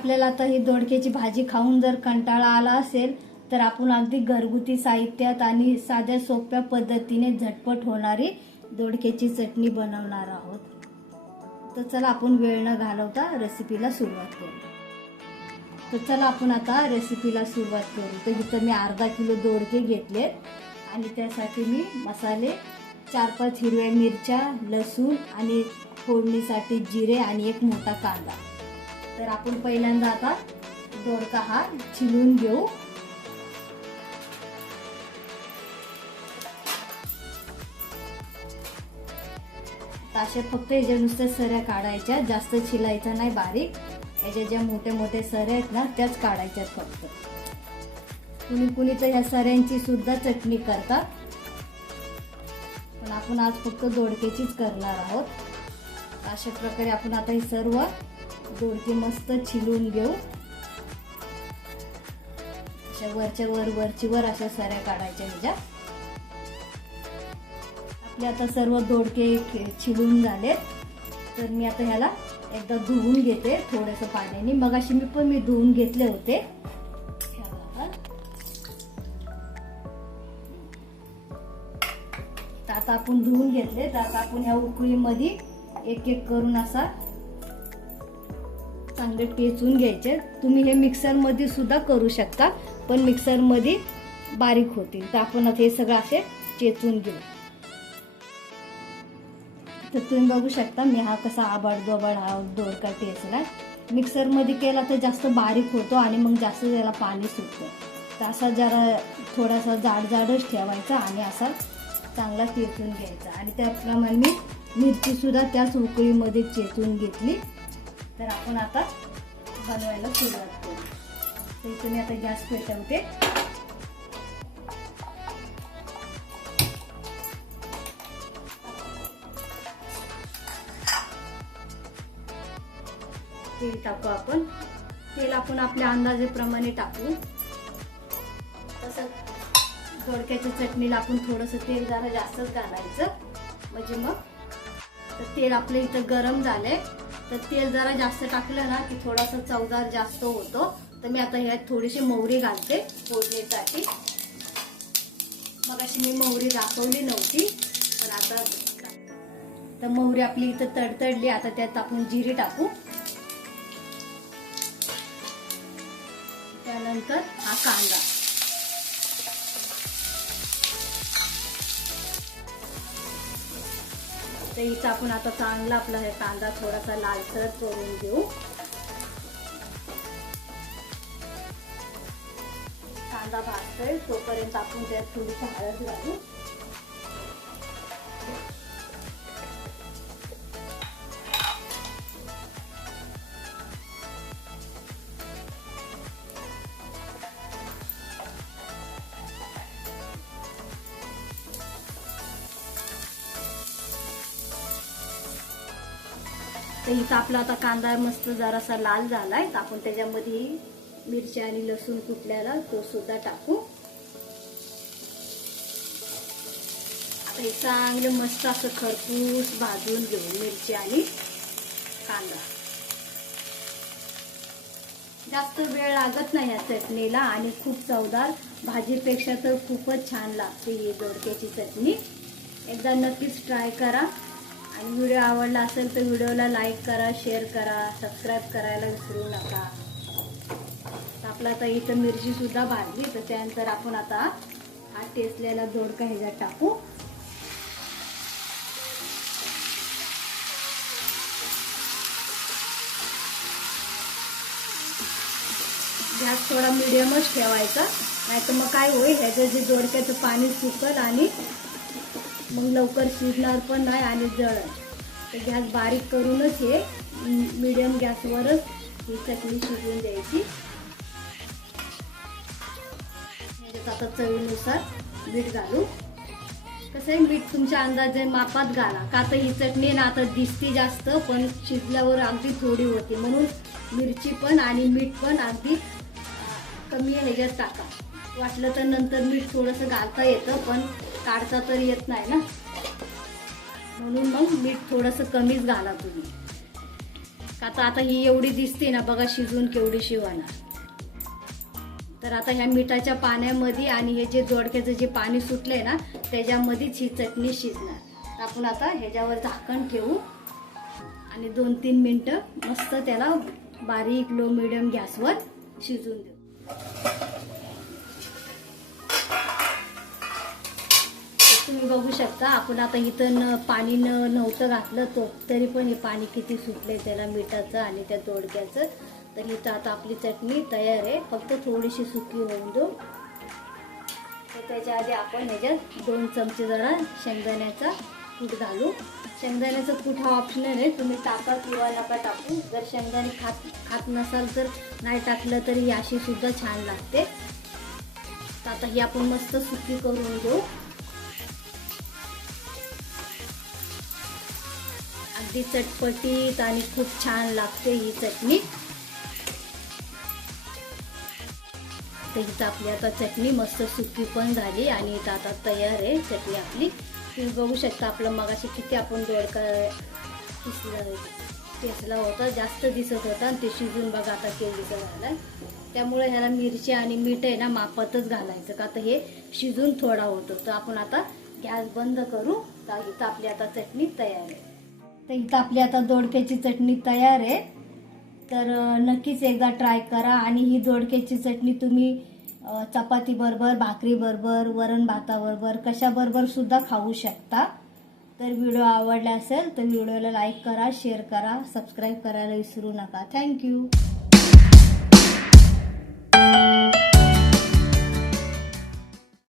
आपल्याला आता ही दोडक्याची भाजी खाऊन जर कंटाळा आला असेल तर आपण अगदी घरगुती साहित्यात आणि साध्या सोप्या पद्धतीने झटपट होणारी दोडक्याची चटणी बनवणार आहोत. तर चला आपण वेळ न घालवता रेसिपीला सुरुवात करू. तर चला आपण आता रेसिपीला सुरुवात करू. तर इथं मी अर्धा किलो दोडके घेतलेत आणि त्यासाठी मी मसाले 4-5 हिरव्या मिरच्या, लसूण आणि फोडणीसाठी जिरे आणि एक मोठा कांदा. तर आपण पहिल्यांदा आता दोडका हा छिलून घेऊ. अशा फक्त याच्या नुसत्या सऱ्या काढायच्या, जास्त छिलायचा नाही बारीक. याच्या ज्या मोठे मोठे सऱ्या आहेत ना त्याच काढायच्या फक्त. कुणी तर ह्या सऱ्यांची सुद्धा चटणी करतात, पण आपण आज फक्त दोडक्याचीच करणार आहोत. अशा प्रकारे आपण आता हे सर्व दोडके मस्त छिलून घेऊ. अशा वरची वर अशा सऱ्या काढायच्या ह्याच्या. आपले आता सर्व दोडके छिलून झालेत. तर मी आता ह्याला एकदा धुवून घेते थोडंसं पाण्याने. मगाशी मी धुवून घेतले होते. आता आपण धुवून घेतले. तर आता आपण ह्या उकळीमध्ये एक एक करून असा चांगले टेचून घ्यायचे. तुम्ही हे मिक्सर मध्ये सुद्धा करू शकता, पण मिक्सर मध्ये बारीक होतील. तर आपण आता हे सगळं असे चेचून घेऊ. तर तुम्ही बघू शकता मी हा कसा आबाडदोबाड हा दोडका टेचला. मिक्सर मध्ये केला तर जास्त बारीक होतो आणि मग जास्त त्याला पाणी सुटतं. तर असा जरा थोडासा जाडच ठेवायचा आणि असा चांगला चेचून घ्यायचा. आणि त्याप्रमाणे मी मिरची सुद्धा त्याच उकळीमध्ये चेचून घेतली. तर आपण आता बनवायला सुरुवात करू. तर इथे मी आता गॅस पेटवते. तेल टाकू आपण. तेल आपण आपल्या अंदाजेप्रमाणे टाकू. तसं दोडक्याच्या चटणीला आपण थोडंसं तेल जरा जास्तच घालायचं, म्हणजे मग. तर तेल आपलं इथं गरम झालंय. तर तेल जरा जास्त टाकलं ना की थोडासा चवदार जास्त होतो. तर मी आता ह्यात थोडीशी मोहरी घालते फोडणीसाठी. मग अशी मी मोहरी दाखवली नव्हती, पण आता तर मोहरी आपली इथं तडतडली. आता त्यात आपण जिरे टाकू. त्यानंतर हा कांदा. तर इथं आपण आता चांगला आपला हे कांदा थोडासा लालसर करून घेऊ. कांदा भाजतोय तोपर्यंत आपण त्यात थोडीशी हळद घालू. तर इथं आपला आता कांदा मस्त जरासा लाल झालाय. तर आपण त्याच्यामध्ये मिरची आणि लसूण कुटल्याला तो सुद्धा टाकू. आता हे चांगलं मस्त असं खरपूस भाजून घेऊ मिरची आणि कांदा. जास्त वेळ लागत नाही या चटणीला आणि खूप चवदार, भाजीपेक्षा तर खूपच छान लागते ही दोडक्याची चटणी. एकदा नक्कीच ट्राय करा. आणि व्हिडिओ आवडला असेल तर व्हिडिओला लाईक करा, शेअर करा, सबस्क्राईब करायला विसरू नका. आपला आता इथं मिरची सुद्धा भाजली. तर त्यानंतर आपण आता हा टेचलेला दोडका ह्याच्यात टाकू. गॅस थोडा मिडियमच ठेवायचा, नाहीतर मग काय होईल ह्याचं जे दोडक्याचं पाणी सुकल आणि मग लवकर शिजणार पण नाही आणि जळल. तर गॅस बारीक करूनच हे मीडियम गॅसवरच ही चटणी शिजवून द्यायची. आता चवीनुसार मीठ घालू. कसं आहे, मीठ तुमच्या अंदाजे मापात घाला. का तर ही चटणी ना आता दिसती जास्त पण शिजल्यावर अगदी थोडी होती. म्हणून मिरची पण आणि मीठ पण अगदी कमी ह्याच्यात टाका. वाटलं तर नंतर मीठ थोडंसं घालता येतं, पण काढता तर येत नाही ना, म्हणून मग मीठ थोडंसं कमीच घाला तुम्ही. आता ही एवढी दिसते ना बघा, शिजून केवढीशी होणार. तर आता ह्या मिठाच्या पाण्यामध्ये आणि हे जे दोडक्याचं जे पाणी सुटलंय ना त्याच्यामध्येच ही चटणी शिजणार. आपण आता ह्याच्यावर झाकण ठेवू आणि 2-3 मिनिटं मस्त त्याला बारीक लो मिडियम गॅसवर शिजून देऊ. तुम्ही बघू शकता आपण आता इथं पाणी नव्हतं घातलं तरी पण हे पाणी किती सुटलंय त्याला मिठाचं आणि त्या दोडक्याचं. तर इथं आता आपली चटणी तयार आहे, फक्त थोडीशी सुकी होऊन देऊ. तर त्याच्या आधी आपण ह्याच्यात 2 चमचे जरा शेंगदाण्याचा कूट घालू. शेंगदाण्याचं कूट हा ऑप्शनल आहे, तुम्ही टाका किंवा नका टाकू. जर शेंगदाणे खात नसाल तर नाही टाकलं तरी अशी सुद्धा छान लागते. तर आता ही आपण मस्त सुकी करून घेऊ. अगदी चटपटीत आणि खूप छान लागते ही चटणी. तर इथं आपली आता चटणी मस्त सुकी पण झाली आणि इथं आता तयार आहे चटणी आपली. तुम्ही बघू शकता आपलं मगाशी किती आपण दोडका ठेचला होता, जास्त दिसत होता आणि ते शिजून बघा आता केवढीचं झालं. त्यामुळे ह्याला मिरची आणि मीठ आहे ना मापातच घालायचं, का आता हे शिजून थोडा होतो. तर आपण आता गॅस बंद करू. तर इथं आपली आता चटणी तयार आहे. तर इथं आपली आता दोडक्याची चटणी तयार आहे. तर नक्कीच एकदा ट्राय करा. आणि ही दोडक्याची चटणी तुम्ही चपाती बरोबर, भाकरी बरोबर, वरण भाताबरोबर, कशाबरोबर सुद्धा खाऊ शकता. तर व्हिडिओ आवडला असेल तर व्हिडिओला लाईक करा, शेअर करा, सबस्क्राईब करायला विसरू नका. थँक्यू.